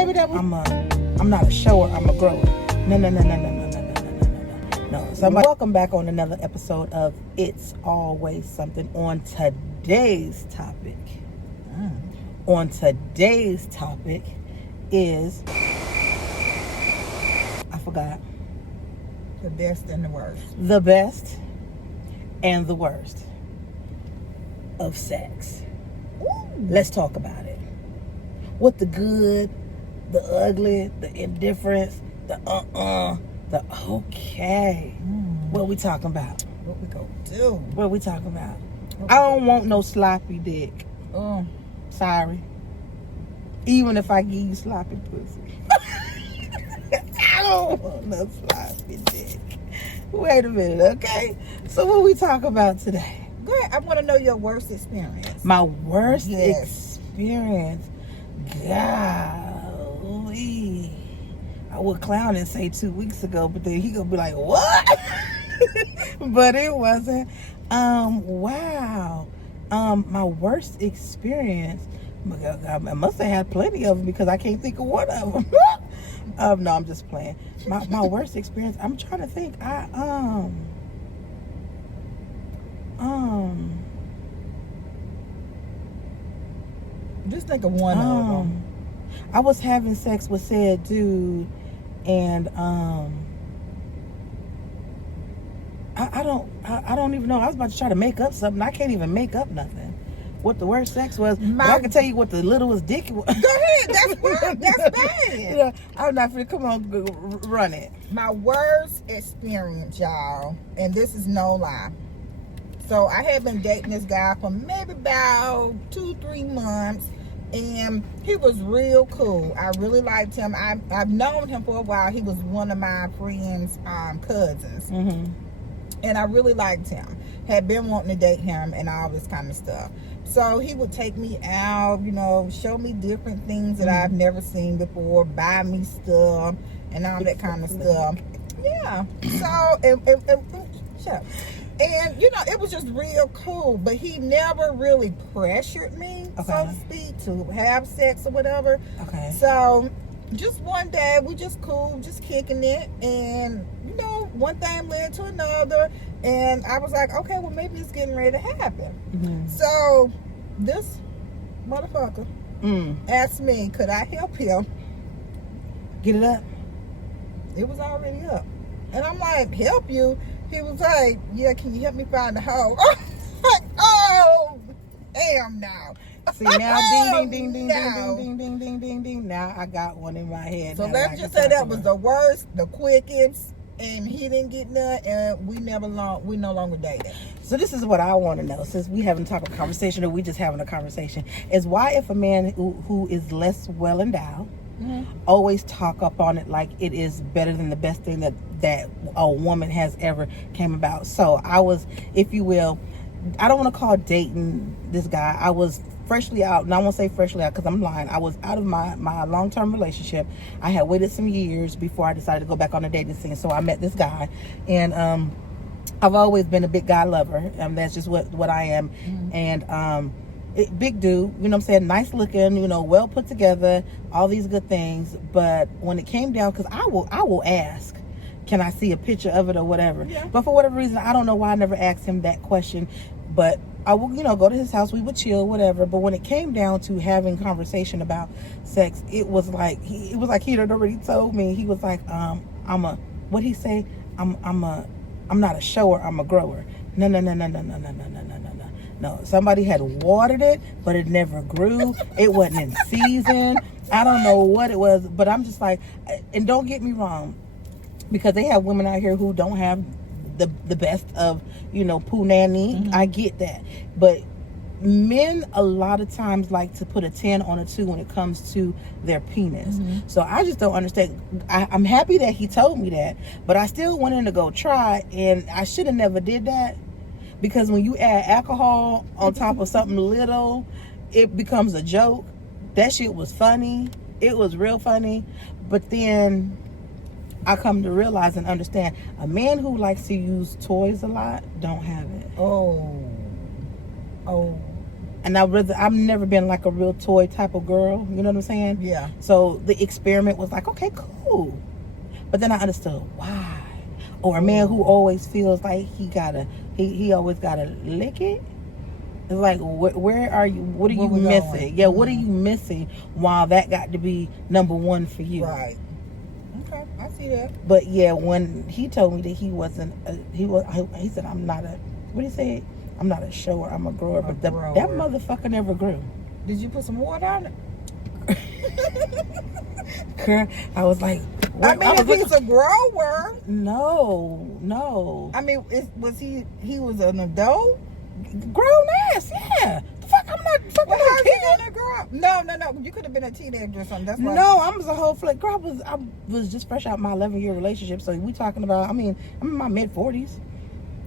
maybe that was. I'm not a shower. I'm a grower. No. Welcome back on another episode of It's Always Something. On today's topic is, I forgot. The best and the worst. The best and the worst of sex. Ooh. Let's talk about it. What the good, the ugly, the indifference, the the okay. What we talking about? What we gonna do? What we talking about? I don't want no sloppy dick. Sorry. Even if I give you sloppy pussy. I don't want no sloppy dick. Wait a minute, okay? So what we talking about today? Go ahead. I want to know your worst experience. My worst experience? Golly. I would clown and say 2 weeks ago, but then he gonna be like, what? But it wasn't. Wow. My worst experience. I must have had plenty of them because I can't think of one of them. No, I'm just playing. My worst experience. I'm trying to think. Just think of one of them. I was having sex with said dude, and I don't even know. I was about to try to make up something. I can't even make up nothing. What the worst sex was, but I can tell you what the littlest dick was. Go ahead. That's bad. That's bad. Yeah, I'm not finna. Come on, run it. My worst experience, y'all, and this is no lie. So I had been dating this guy for maybe about 2-3 months, and he was real cool. I really liked him. I've known him for a while. He was one of my friend's cousins, and I really liked him. Had been wanting to date him and all this kind of stuff. So he would take me out, show me different things that I've never seen before, buy me stuff and all that kind of stuff. Yeah. So, shut up. And, it was just real cool. But he never really pressured me, so to speak, to have sex or whatever. Okay. So, just one day, we just cool, just kicking it. And, one thing led to another. And I was like, okay, well, maybe it's getting ready to happen. So, this motherfucker asked me, could I help him? Get it up? It was already up. And I'm like, help you? He was like, yeah, can you help me find the hole? Like, oh, damn now. See, now, ding, ding. Now I got one in my head. So let's just say that was the worst, the quickest, and he didn't get none, and we no longer dated. So this is what I want to know, since we haven't talked a conversation, or we just having a conversation, is why if a man who is less well endowed always talk up on it like it is better than the best thing that a woman has ever came about. So I was, if you will, I don't want to call dating this guy. I was freshly out, and I won't say freshly out because I'm lying. I was out of my long-term relationship. I had waited some years before I decided to go back on the dating scene. So I met this guy, and I've always been a big guy lover. That's just what I am. And big dude, you know what I'm saying, nice looking, well put together, all these good things. But when it came down, because I will ask, can I see a picture of it or whatever? Yeah. But for whatever reason, I don't know why I never asked him that question. But I would, go to his house, we would chill, whatever. But when it came down to having conversation about sex, it was like he had already told me. He was like, what'd he say? I'm not a shower, I'm a grower. No. Somebody had watered it, but it never grew. It wasn't in season. I don't know what it was, but I'm just like, and don't get me wrong, because they have women out here who don't have the best of, punani. I get that. But men a lot of times like to put a 10 on a 2 when it comes to their penis. So I just don't understand. I'm happy that he told me that, but I still went in to go try, and I should have never did that, because when you add alcohol on top of something little, it becomes a joke. That shit was funny. It was real funny. But then I come to realize and understand, a man who likes to use toys a lot don't have it. Oh. And I've never been like a real toy type of girl. You know what I'm saying? Yeah. So the experiment was like, okay, cool. But then I understood why. Or a man who always feels like he always gotta lick it. It's like, where are you? What are you missing? Going? Yeah, what are you missing? While that got to be number one for you. Right. Okay, I see that. But yeah, when he told me that he wasn't, he said, I'm not a, what did he say? I'm not a shower, I'm a grower. But that motherfucker never grew. Did you put some water on it? Girl, I was like, I mean, if he's a grower. No. I mean, he was an adult? Grown ass, yeah. The fuck, I'm not fucking Well, how's he kid. gonna grow up? No. You could have been a teenager or something. That's why. No, I was a whole flick. Girl, I was just fresh out my 11-year relationship. So we talking about, I'm in my mid-40s.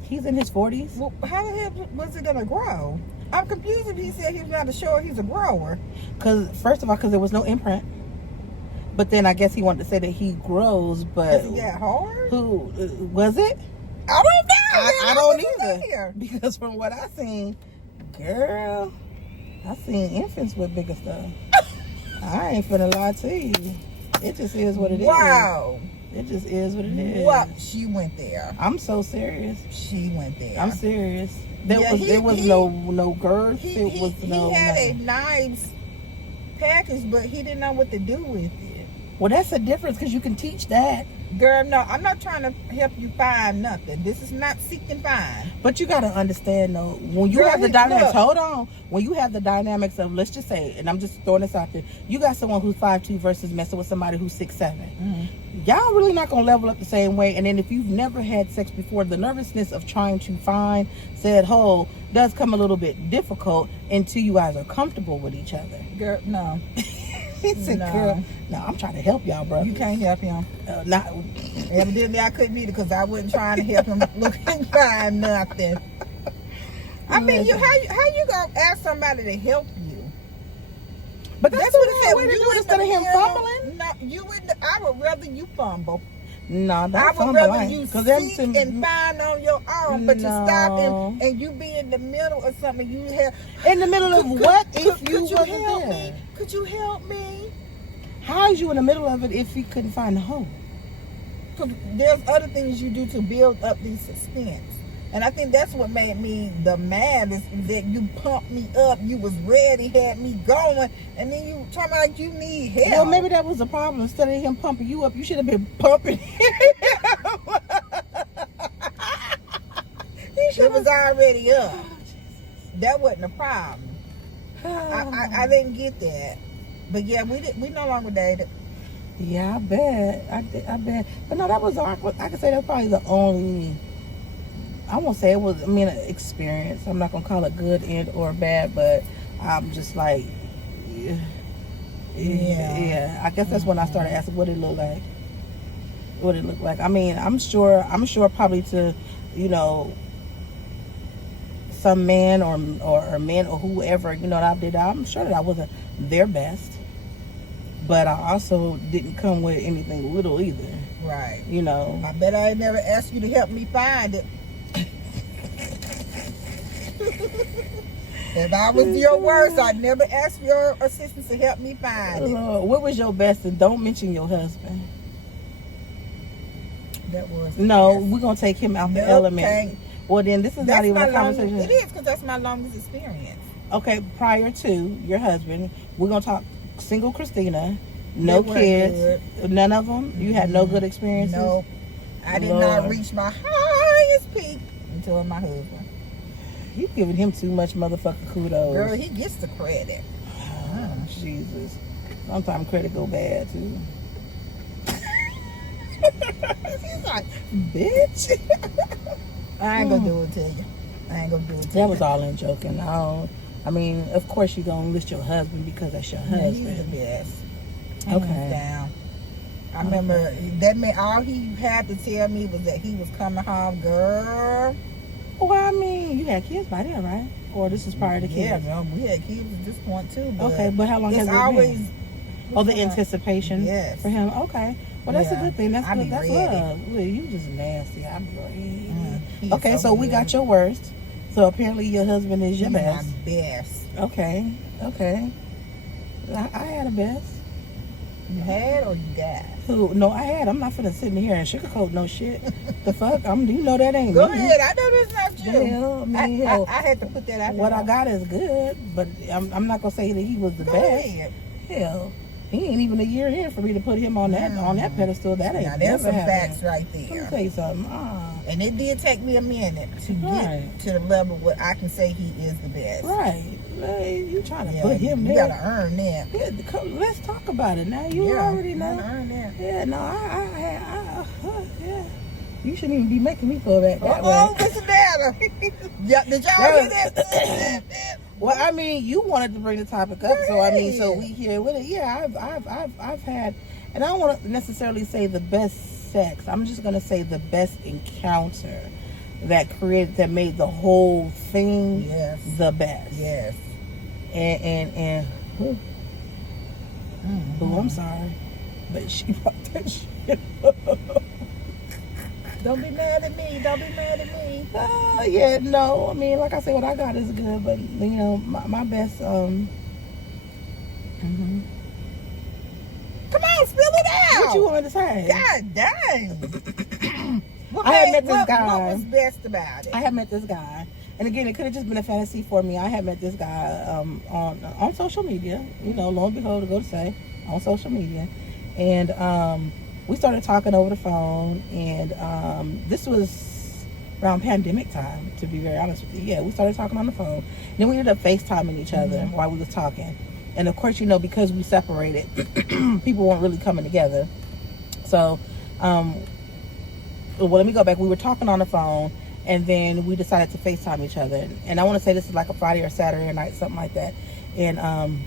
He's in his 40s. Well, how the hell was it gonna grow? I'm confused if he said he's not a shower, he's a grower. Because, first of all, because there was no imprint. But then I guess he wanted to say that he grows, but... Is he that hard? Who, was it? I don't know. I don't either. Because from what I seen, girl, I seen infants with bigger stuff. I ain't finna lie to you. It just is what it is. Wow. It just is what it is. What? She went there. I'm so serious. She went there. I'm serious. Yeah, There was no girth. He had a nice package, but he didn't know what to do with it. Well, that's the difference, because you can teach that. Girl, no, I'm not trying to help you find nothing. This is not seek and find. But you got to understand, though, when you have the dynamics, hold on. When you have the dynamics of, let's just say, and I'm just throwing this out there, you got someone who's 5'2" versus messing with somebody who's 6'7". Mm-hmm. Y'all really not going to level up the same way. And then if you've never had sex before, the nervousness of trying to find said hole does come a little bit difficult until you guys are comfortable with each other. Girl, no. He said, girl, no, I'm trying to help y'all, bro. You can't help him. Evidently, I couldn't either, because I wasn't trying to help him look and find nothing. I mean, how you gonna ask somebody to help you? But that's what it said. Way to do it instead of him fumbling. No, you wouldn't. I would rather you fumble. No, that's I would rather you seek and find on your own, but to stop and you be in the middle of something, you have in the middle of what? If you wasn't help me? Could you help me? How is you in the middle of it if you couldn't find the hole? Because there's other things you do to build up the suspense. And I think that's what made me the maddest, that you pumped me up, you was ready, had me going, and then you talking like you need help. Well, maybe that was the problem. Instead of him pumping you up, you should have been pumping him. It was already up. That wasn't a problem. I didn't get that. But yeah, we no longer dated. Yeah, I bet. I bet. But no, that was awkward. I could say that's probably the only... I won't say it was, an experience. I'm not going to call it good and or bad, but I'm just like, yeah. I guess that's when I started asking what it looked like. What it looked like. I'm sure probably to, some man or men or whoever, that I did, I'm sure that I wasn't their best. But I also didn't come with anything little either. Right. I bet I never asked you to help me find it. If I was your worst, I'd never ask your assistance to help me find it. What was your best? And don't mention your husband. That was. No, we're going to take him out the element. Okay. Well, then this is not even a conversation. It is, because that's my longest experience. Okay, prior to your husband, we're going to talk single Christina, no kids, none of them. You had no good experiences? No. I did not reach my highest peak until my husband. You giving him too much motherfucking kudos. Girl, he gets the credit. Oh, Jesus. Sometimes credit go bad, too. He's like, bitch. I ain't gonna do it to you. That was all in joking. Of course you're gonna list your husband because that's your husband. He's the best. Okay. Down. I remember that man, all he had to tell me was that he was coming home, girl. Well, you had kids by then, right? Or this is prior to kids? Yeah, no, we had kids at this point too. But okay, but how long has it been? The anticipation for him. Okay. Well, that's a good thing. That's good. That's love. Well, you just nasty. I'm ready. Okay, so we got your worst. So apparently your husband is your best. My best. Okay. I had a best. You had or you got? Who? No, I had. I'm not finna sit in here and sugarcoat no shit. The fuck? You know that ain't Go me. ahead. I know that's not you. Hell, I mean, hell, I had to put that out. what I got is good, but I'm not gonna say that he was the Go best. ahead. Hell, he ain't even a year in for me to put him on that pedestal. That ain't Now, there's never some happened. facts right Let me there. tell you something. And it did take me a minute to Right. get to the level where I can say he is the best. Right. Hey, you trying to Yeah, put him you there? gotta earn that. Yeah, let's talk about it now. You already You know. gotta earn that. Yeah, no, yeah. You shouldn't even be making me feel that way. Oh, Mr. Data. Yeah, did y'all hear that? Well, I mean, you wanted to bring the topic up, so I mean, so Yeah. we here with it. Yeah, I've had, and I don't want to necessarily say the best sex. I'm just gonna say the best encounter that made the whole thing Yes. the best. Yes. And whew, I'm sorry, but she brought that shit up. Don't be mad at me. Don't be mad at me. Yeah, no, I mean, like I said, what I got is good, but you know, my best, Come on, spill it out. what you want me to say? God dang. I had met this guy. What was best about it? I had met this guy, and again, it could have just been a fantasy for me. I had met this guy on social media. You know, lo and behold, to go to say on social media, and we started talking over the phone, and this was around pandemic time, to be very honest with you. Yeah, we started talking on the phone. Then we ended up FaceTiming each other while we was talking, and of course, you know, because we separated, people weren't really coming together. So, well, let me go back. We were talking on the phone, and then we decided to FaceTime each other. And I want to say this is like a Friday or Saturday night, something like that. And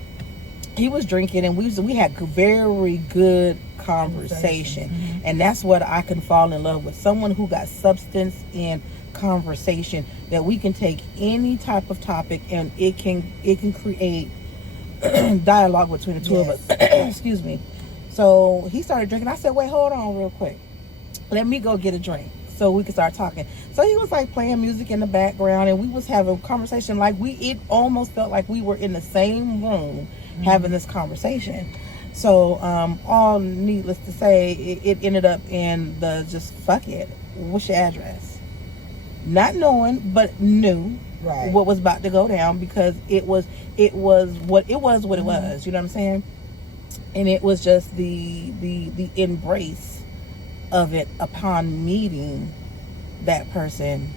he was drinking, and we had very good conversation. And that's what I can fall in love with. Someone who got substance in conversation, that we can take any type of topic and it can create dialogue between the two of us. Excuse me. So he started drinking. I said, wait, hold on real quick. Let me go get a drink so we could start talking. So he was like playing music in the background, and we was having a conversation like it almost felt like we were in the same room having this conversation. So all needless to say, it ended up in the just fuck it. What's your address? Not knowing, but knew what was about to go down, because it was what it was. You know what I'm saying? And it was just the embrace of it upon meeting that person.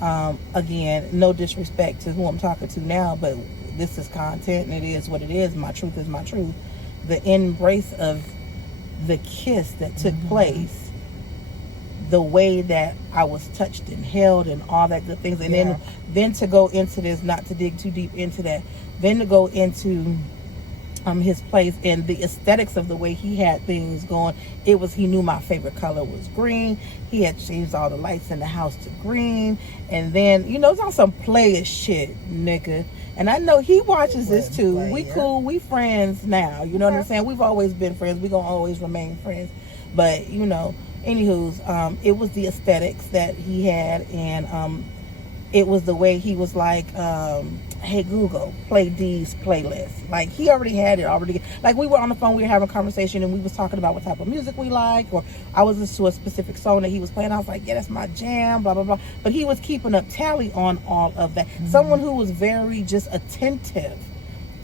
Again, no disrespect to who I'm talking to now, but this is content and it is what it is. My truth is my truth. The embrace of the kiss that took place, the way that I was touched and held and all that good things, and then to go into this, not to dig too deep into that, then to go into his place and the aesthetics of the way he had things going. He knew my favorite color was green. He had changed all the lights in the house to green, and then, you know, it's on some player shit, nigga. And I know he watches this too. We cool, we friends now, you know what I'm saying? We've always been friends, we gonna always remain friends. But you know, anywho's, it was the aesthetics that he had, and it was the way he was like, hey Google, play D's playlist. Like, he already had it already. Like, we were on the phone, we were having a conversation, and we was talking about what type of music we like, or I was listening to a specific song that he was playing. I was like, yeah, that's my jam, blah blah blah. But he was keeping up tally on all of that. Someone who was very just attentive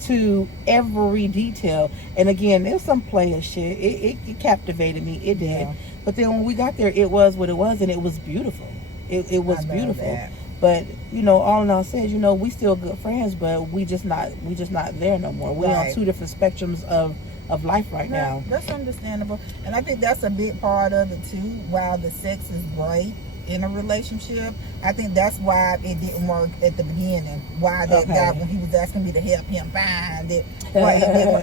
to every detail. And again, there's some player shit. It captivated me. It did. But then when we got there, it was what it was, and it was beautiful. It was beautiful. But you know, all in all said, you know, we still good friends, but we just not there no more. We're on two different spectrums of life right now. That's understandable, and I think that's a big part of it too. While the sex is great in a relationship, I think that's why it didn't work at the beginning. Why that guy, when he was asking me to help him find it,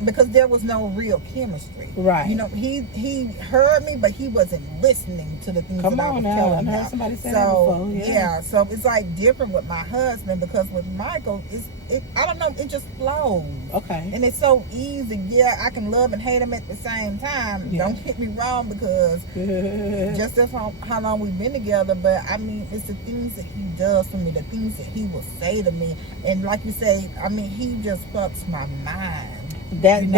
because there was no real chemistry. Right. You know, he heard me, but he wasn't listening to the things that I was telling him. I heard somebody say that before. Yeah. So it's like different with my husband, because with Michael, I don't know, it just flows. Okay. And it's so easy. Yeah, I can love and hate him at the same time. Don't get me wrong, because just as how long we've been together, together, but I mean, it's the things that he does for me, the things that he will say to me, and like you say, I mean, he just fucks my mind. That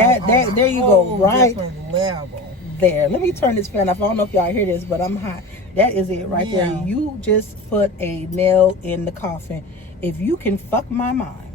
there you go, right level. There. Let me turn this fan off. I don't know if y'all hear this, but I'm hot. That is it right there. You just put a nail in the coffin. If you can fuck my mind,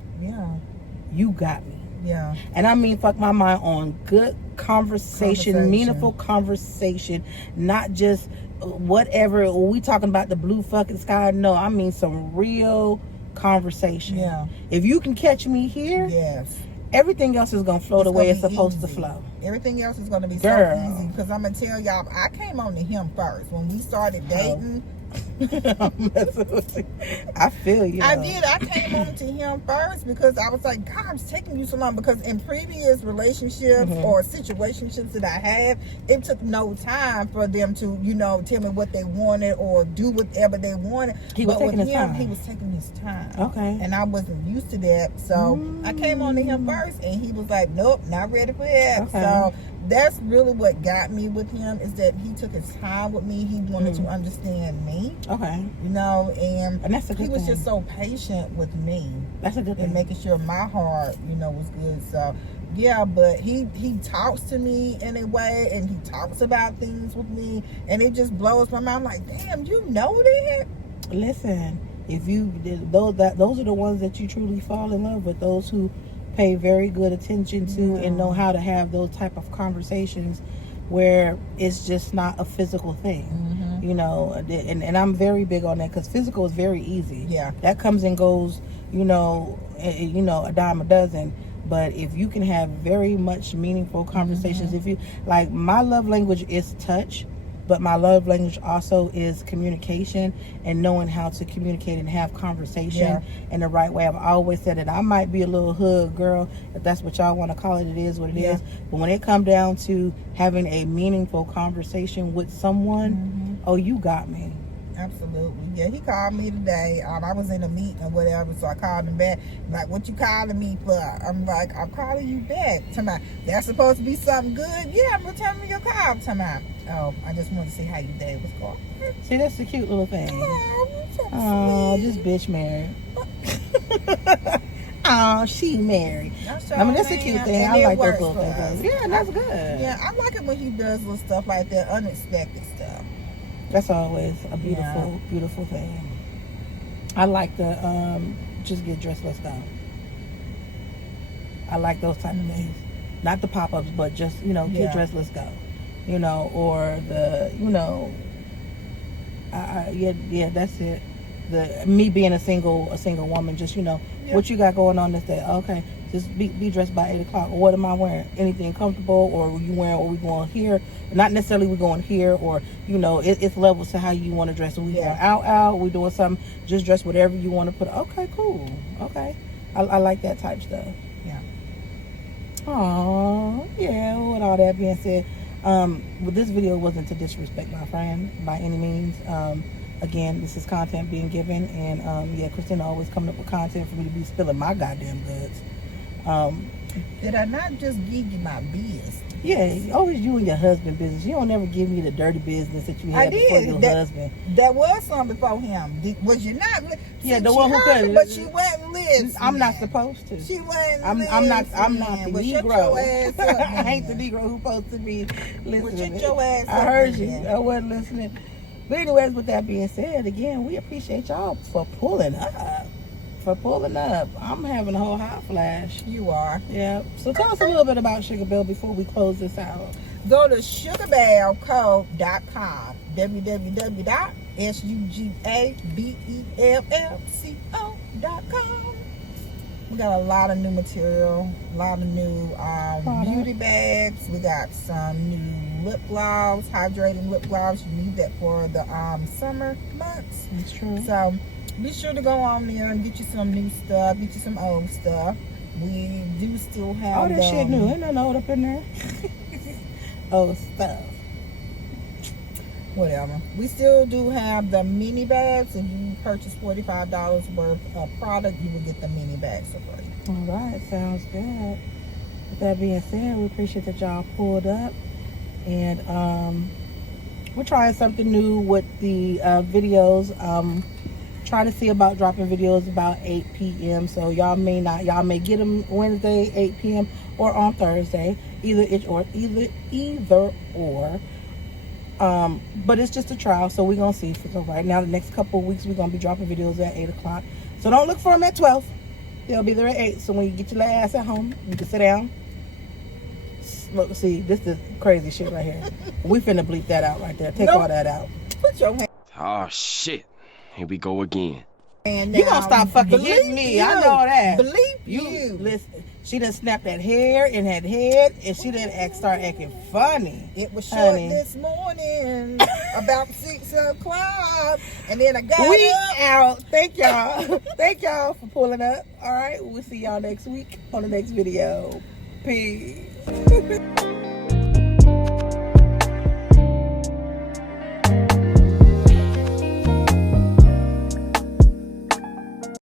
you got me. Yeah. And I mean fuck my mind on good conversation, meaningful conversation, not just whatever we talking about the blue fucking sky. No, I mean some real conversation. Yeah. If you can catch me here, yes, everything else is gonna flow the way it's supposed to flow. Everything else is gonna be so easy, because I'm gonna tell y'all, I came on to him first when we started dating. I feel you. I did. I came on to him first because I was like, God, it's taking you so long. Because in previous relationships or situationships that I had, it took no time for them to, you know, tell me what they wanted or do whatever they wanted. He was taking his time. He was taking his time. Okay. And I wasn't used to that. So I came on to him first, and he was like, nope, not ready for that. Okay. So that's really what got me with him, is that he took his time with me. He wanted to understand me. Okay. You know, and that's a good he was thing. just so patient with me. That's a good thing. And making sure my heart, you know, was good. So yeah, but he talks to me in a way, and he talks about things with me, and it just blows my mind. I'm like, damn, you know that? Listen, if you those are the ones that you truly fall in love with, those who pay very good attention to and know how to have those type of conversations where it's just not a physical thing, you know, and I'm very big on that, because physical is very easy. Yeah, that comes and goes, you know, a dime a dozen. But if you can have very much meaningful conversations, if you like, my love language is touch, but my love language also is communication and knowing how to communicate and have conversation in the right way. I've always said that I might be a little hood girl, if that's what y'all want to call it. It is what it is. But when it comes down to having a meaningful conversation with someone, oh, you got me. Absolutely. Yeah, he called me today. I was in a meeting or whatever, so I called him back. Like, what you calling me for? I'm like, I'm calling you back. That's supposed to be something good. Yeah, I'm returning your call. Oh, I just wanted to see how your day was going. See, that's a cute little thing. Oh, this bitch married. Oh, she married. I mean, that's a cute thing. I like those little things. Yeah, that's good. Yeah, I like it when he does little stuff like that, unexpected stuff. That's always a beautiful, beautiful thing. I like the just get dressed, let's go. I like those type of things. Not the pop-ups, but just, you know, get dressed, let's go. You know, or the, you know, that's it. Me being a single woman, just, you know, what you got going on this day? Okay, just be dressed by 8 o'clock. Or what am I wearing? Anything comfortable? Or are you wearing? Or we going here? Not necessarily we going here. Or, you know, it's levels to how you want to dress. So we going out. We doing something. Just dress whatever you want to put. Okay, cool. Okay, I like that type stuff. Yeah. Oh yeah. With all that being said, well, this video wasn't to disrespect my friend by any means. Again, this is content being given, and Christina always coming up with content for me to be spilling my goddamn goods. Did I not just give you my business? Yeah, always you and your husband business. You don't ever give me the dirty business that you had before your husband. There was some before him. Was you not? Yeah, the one who could. But she wasn't listening. I'm not supposed to. She wasn't. I'm not the Negro. Your ass up, I ain't the Negro who supposed to be listening. Shut your ass up. I heard you. I wasn't listening. But anyways, with that being said, again, we appreciate y'all for pulling up. I'm having a whole hot flash. You are. Yeah. So tell us a little bit about Sugar Bell before we close this out. Go to sugarbellco.com. www.sugabellco.com. We got a lot of new material, a lot of new beauty bags. We got some new lip gloss, hydrating lip gloss. You need that for the summer months. That's true. So be sure to go on there and get you some new stuff, get you some old stuff. We do still have that shit new. Ain't nothing old up in there. Old stuff. Whatever. We still do have the mini bags. If you purchase $45 worth of product, you will get the mini bags for free. All right, sounds good. With that being said, we appreciate that y'all pulled up, and we're trying something new with the videos. Trying to see about dropping videos about 8 p.m. So y'all may get them Wednesday 8 p.m. or on Thursday, either or. But it's just a trial, so we're gonna see. So right now, the next couple of weeks, we're gonna be dropping videos at 8 o'clock. So don't look for them at 12. They'll be there at 8. So when you get your little ass at home, you can sit down. Look, see, this is crazy shit right here. We finna bleep that out right there. Take all that out. Put your hand. Oh shit. Here we go again. And You gonna stop fucking hitting me. I know that. Believe you. Listen, she done snapped that hair and that head, and she done start acting funny. It was short honey. this morning, about 6 o'clock, and then I got We up. out. Thank y'all. Thank y'all for pulling up. All right, we'll see y'all next week on the next video. Peace.